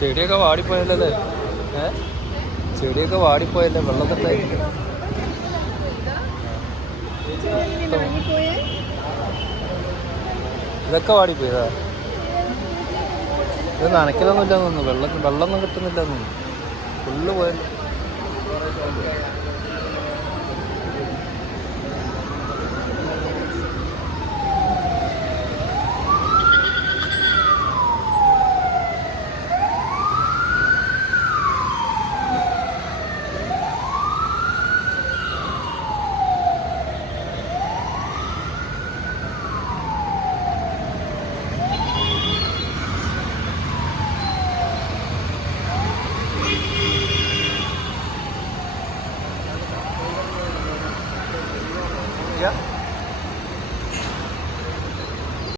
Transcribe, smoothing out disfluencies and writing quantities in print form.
ചെടിയൊക്കെ വാടിപ്പോയല്ലേ? ചെടിയൊക്കെ വാടിപ്പോയല്ലേ വെള്ളത്തിട്ടായി? ഇതൊക്കെ വാടിപ്പോയതാ. ഇത് നനയ്ക്കലൊന്നും ഇല്ലെന്ന് തോന്നുന്നു. വെള്ളമൊന്നും കിട്ടുന്നില്ലെന്ന് തോന്നുന്നു. ഫുള്ള് പോയല്ലോ.